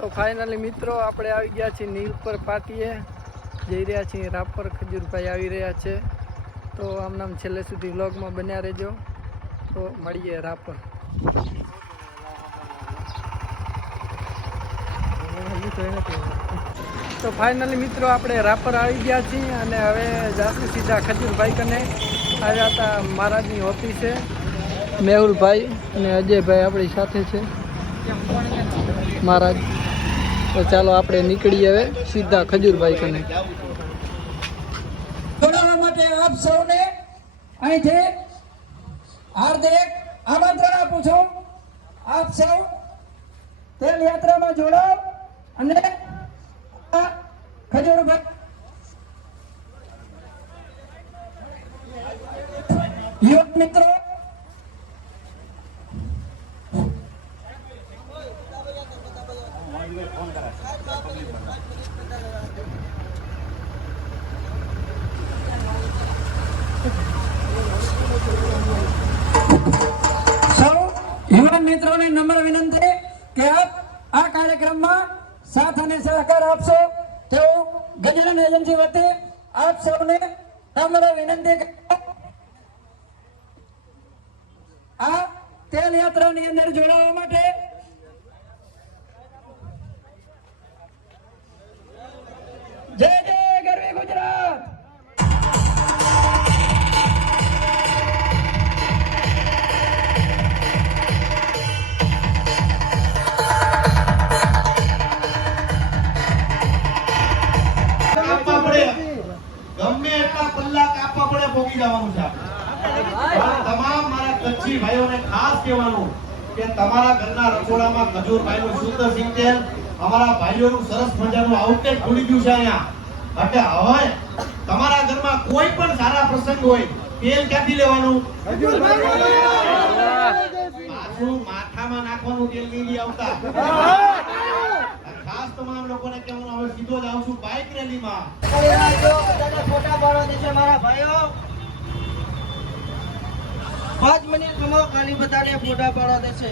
તો ફાઇનલી મિત્રો આપણે આવી ગયા છીએ નીલપર પાટીએ. જઈ રહ્યા છીએ રાપર ખજૂરભાઈ આવી રહ્યા છે. તો આમ નામ છેલ્લે સુધી વ્લોગમાં બન્યા રહેજો. તો મળીએ રાપર. તો ફાઇનલી મિત્રો આપણે રાપર આવી ગયા છીએ અને હવે જાસુ સીધા ખજૂરભાઈ કને આવ્યા હતા મહારાજની ઓફિસે. મેહુલભાઈ અને અજયભાઈ આપણી સાથે છે. મહારાજ. તો ચાલો આપણે નીકળી હવે સીધા ખજૂરભાઈ કને. જોડાવા માટે આપ સૌને અહીંથી હાર્દિક આમંત્રણ આપું છું. આપ સૌ તેલ યાત્રામાં જોડાવ અને ખજૂરભાઈ યુવક મિત્રો સૌ યુવાન મિત્રોને નમ્ર સાથ અને સહકાર આપશો. તેઓ ગજાનન આપ સૌને નમ્ર વિનંતી આ તેલ યાત્રાની અંદર જોડાવા માટે જવાનું છે. તમામ મારા કચ્છી ભાઈઓને ખાસ કહેવાનું કે તમારા ઘરના રસોડામાં ખજૂરભાઈનું શુદ્ધ સિંગતેલ, અમારા ભાઈઓનું સરસ મજાનું આઉટલેટ ખુલી ગયું છે અહીંયા. એટલે હવે તમારા ઘરમાં કોઈ પણ સારા પ્રસંગ હોય, તેલ ક્યાંથી લેવાનું? પાછું માથામાં નાખવાનું તેલ નહીં આવતા. ખાસ તમામ લોકોને કહેવાનું, હવે સીધો જ આવું છું બાઇક રેલીમાં પાંચ મિનિટ ખમો ખાલી બધાને ફોટા પાડવા દેશે.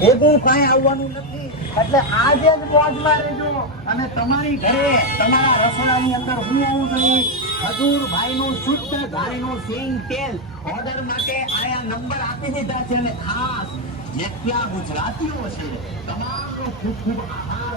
ભેગું કાંઈ આવવાનું નથી. એટલે આજે જ મોજમાં રહેજો. અને તમારી ઘરે તમારા રસોડાની અંદર હું આવું જોઈએ. ખજૂર ભાઈનું શુદ્ધ ગાયનું સિંગ તેલ ઓર્ડર માટે આયા નંબર આપી દીધા છે અને ખાસ જેટલા ગુજરાતીઓ છે. તમારો ખૂબ ખૂબ આભાર.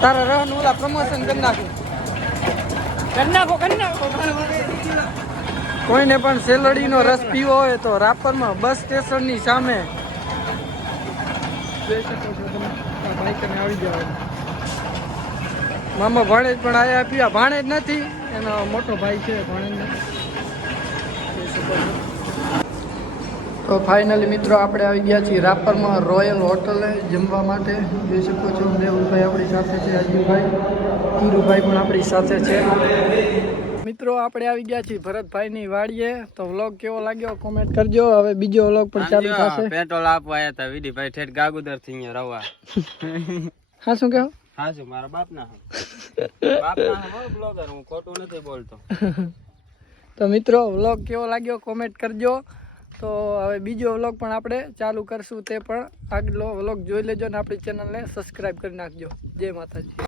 તારા રહેવાનું ઓલા પ્રમોશન કરી નાખું. કરી નાખો કરી નાખો. કોઈને પણ સેલડીનો રસ પીવો હોય તો રાપરમાં બસ સ્ટેશનની સામે. જોઈ શકો છો તમે આ બાઈકને આવી જાવ મામા ભાણેજ પણ આયા પીવા ભાણેજ નથી. એનો મોટો ભાઈ છે ભાણેજ તો ફાઇનલી મિત્રો આપણે આવી ગયા છીએ રાપરમાં રોયલ હોટલે જમવા માટે. જોઈ શકો છો મેહુલભાઈ આપણી સાથે છે અજીભાઈ ધીરુભાઈ પણ આપણી સાથે છે. મિત્રો આપણે આવી ગયા છીએ ભરતભાઈની વાડીએ. તો વ્લોગ કેવો લાગ્યો કોમેન્ટ કરજો. હવે બીજો વ્લોગ પણ ચાલુ થશે. પેટ્રોલ આપવા આવ્યા હતા વિડીભાઈ ઠેઠ ગાગુદરથી અહીંયા રવા. હા શું કહો? હા મારા બાપ ના બાપ ના બ્લોગર હું ખોટું નથી બોલતો. તો મિત્રો વ્લોગ કેવો લાગ્યો કોમેન્ટ કરજો. તો હવે બીજો વ્લોગ પણ આપણે ચાલુ કરશું તે પણ. આગલો વ્લોગ જોઈ લેજો અને આપણી ચેનલને સબસ્ક્રાઈબ કરી નાખજો. જય માતાજી.